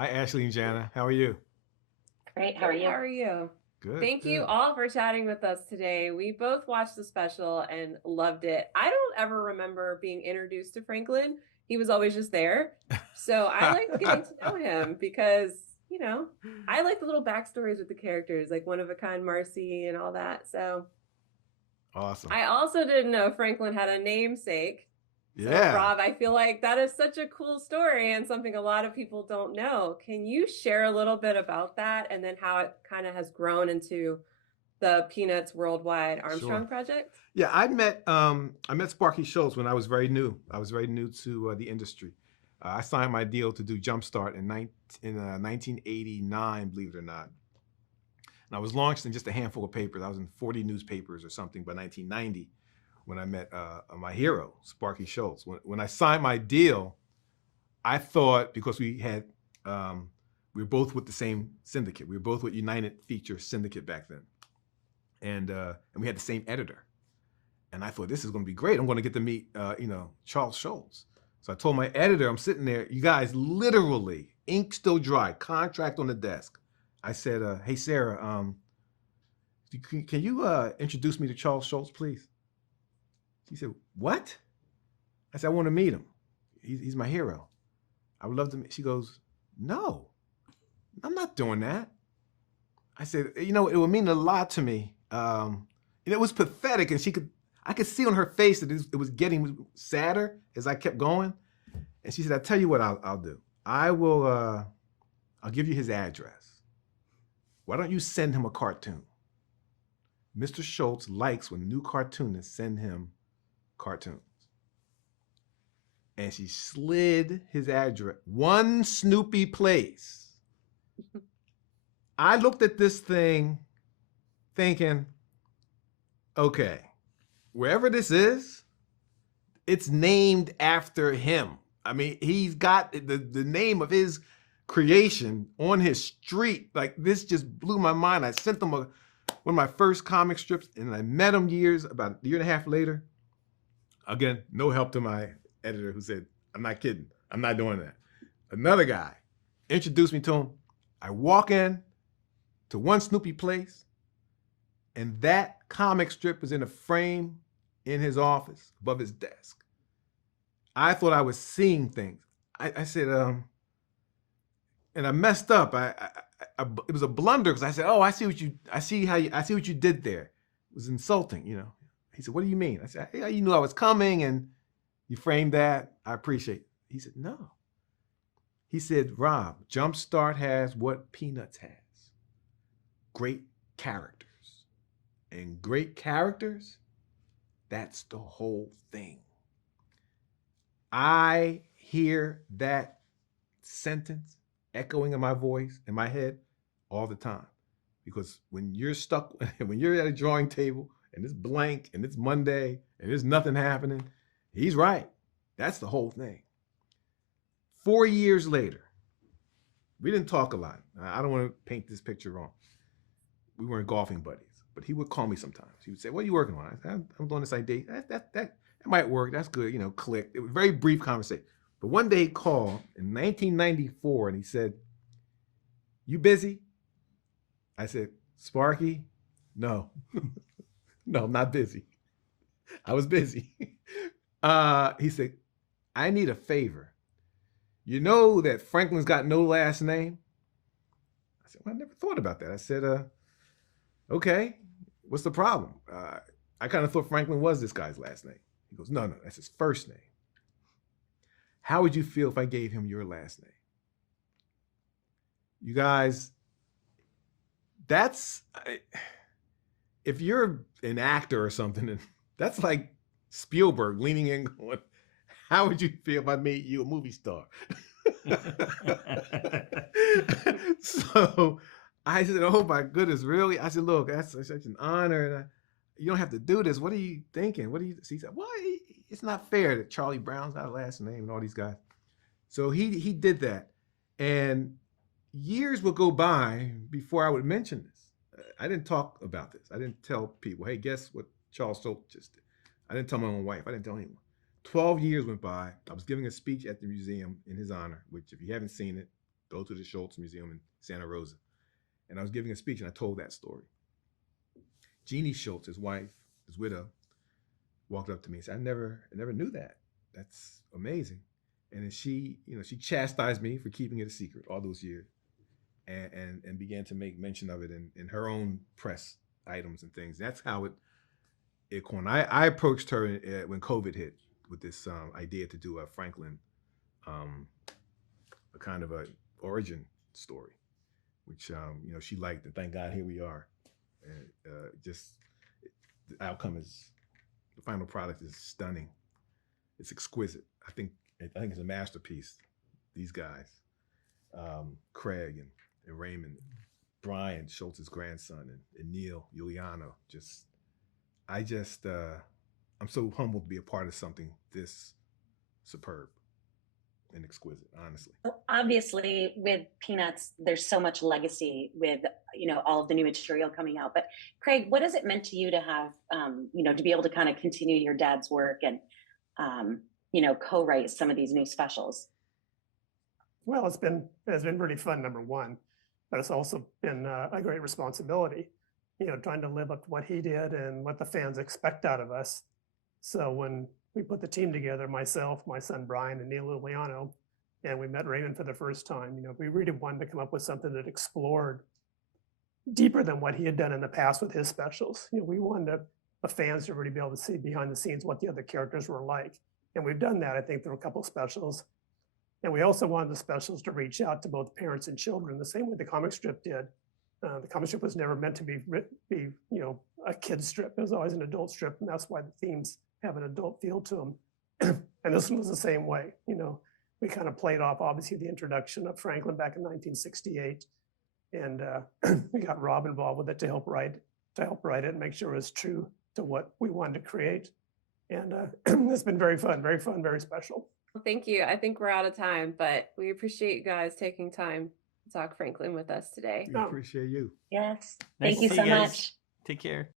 Hi, Ashley and Jana. How are you? Great. How are Good, how you? are you? Good, Thank you good. all for chatting with us today. We both watched the special and loved it. I don't ever remember being introduced to Franklin. He was always just there. So I liked getting to know him because, I like the little backstories with the characters, like One of a Kind Marcy and all that. So Awesome. I also didn't know Franklin had a namesake. So, Yeah, Rob, I feel like that is such a cool story and something a lot of people don't know. Can you share a little bit about that and then how it kind of has grown into the Peanuts Worldwide sure. Armstrong project? Yeah, I met Sparky Schulz when I was very new. I was very new to the industry. I signed my deal to do Jumpstart in 1989, believe it or not. And I was launched in just a handful of papers. I was in 40 newspapers or something by 1990 when I met my hero, Sparky Schulz. When I signed my deal, I thought because we were both with the same syndicate. We were both with United Feature Syndicate back then, and we had the same editor. And I thought this is going to be great. I'm going to get to meet Charles Schulz. So I told my editor, I'm sitting there, you guys, literally ink still dry, contract on the desk. I said, "Hey Sarah, can you introduce me to Charles Schulz, please?" She said, "What?" I said, "I want to meet him. He's my hero. I would love to meet." She goes, "No, I'm not doing that." I said, it would mean a lot to me. And it was pathetic, and I could see on her face that it was getting sadder as I kept going. And she said, "I'll tell you what I'll do. I'll give you his address. Why don't you send him a cartoon? Mr. Schultz likes when new cartoonists send him cartoons." And she slid his address. One Snoopy Place. I looked at this thing thinking, okay, wherever this is, it's named after him. I mean, he's got the name of his creation on his street. Like, this just blew my mind. I sent them one of my first comic strips, and I met him about a year and a half later. Again, no help to my editor who said, "I'm not kidding. I'm not doing that." Another guy introduced me to him. I walk in to One Snoopy Place, and that comic strip is in a frame in his office above his desk. I thought I was seeing things. I said, and I messed up. It was a blunder because I said, "Oh, I see what you did there." It was insulting. He said, "What do you mean?" I said, "Hey, you knew I was coming, and you framed that. I appreciate it." He said, "No." He said, "Rob, Jumpstart has what Peanuts has: great characters, and great characters. That's the whole thing." I hear that sentence echoing in my voice, in my head, all the time. Because when you're stuck, when you're at a drawing table and it's blank and it's Monday and there's nothing happening, he's right. That's the whole thing. 4 years later, we didn't talk a lot. I don't want to paint this picture wrong. We weren't golfing buddies, but he would call me sometimes. He would say, "What are you working on?" I said, "I'm doing this idea. That might work. That's good." Click. It was a very brief conversation. But one day he called in 1994 and he said, "You busy?" I said, "Sparky, no, no, I'm not busy." I was busy. He said, "I need a favor. You know that Franklin's got no last name?" I said, "Well, I never thought about that." I said, "Okay, what's the problem?" I kind of thought Franklin was this guy's last name. He goes, "No, no, that's his first name. How would you feel if I gave him your last name?" You guys, that's if you're an actor or something, that's like Spielberg leaning in, going, "How would you feel if I made you a movie star?" So I said, "Oh my goodness, really?" I said, "Look, that's such an honor. And you don't have to do this. What are you thinking? What are you?" He said, "Well, it's not fair that Charlie Brown's got a last name and all these guys." So he did that, and years would go by before I would mention this. I didn't talk about this. I didn't tell people, "Hey, guess what Charles Schulz just did?" I didn't tell my own wife. I didn't tell anyone. 12 years went by. I was giving a speech at the museum in his honor, which, if you haven't seen it, go to the Schulz Museum in Santa Rosa. And I was giving a speech and I told that story. Jeannie Schulz, his wife, his widow, walked up to me and said, I never knew that. That's amazing. And then she chastised me for keeping it a secret all those years and began to make mention of it in her own press items and things. That's how it cornered. I approached her when COVID hit with this idea to do a Franklin, a kind of a origin story, which she liked, and thank God here we are. And just the outcome is, the final product is stunning. It's exquisite. I think it's a masterpiece. These guys, Craig and Raymond, Brian Schulz's grandson, and Neil Giuliano. I'm so humbled to be a part of something this superb and exquisite, honestly. Well, obviously, with Peanuts, there's so much legacy with all of the new material coming out. But Craig, what has it meant to you to have to be able to kind of continue your dad's work and co-write some of these new specials? Well, it's been really fun, number one, but it's also been a great responsibility, trying to live up to what he did and what the fans expect out of us. So when we put the team together, myself, my son Brian, and Neil Giuliano, and we met Raymond for the first time, we really wanted to come up with something that explored deeper than what he had done in the past with his specials. We wanted the fans to really be able to see behind the scenes what the other characters were like. And we've done that, I think, through a couple of specials. And we also wanted the specials to reach out to both parents and children, the same way the comic strip did. The comic strip was never meant to be a kid's strip. It was always an adult strip, and that's why the themes have an adult feel to them. And this one was the same way. We kind of played off, obviously, the introduction of Franklin back in 1968, and we got Robb involved with it to help write it and make sure it was true to what we wanted to create. And it's been very fun, very special. Well, thank you. I think we're out of time, but we appreciate you guys taking time to talk Franklin with us today. We appreciate you. Yes. Nice Thank you to see so you guys. much. Take care.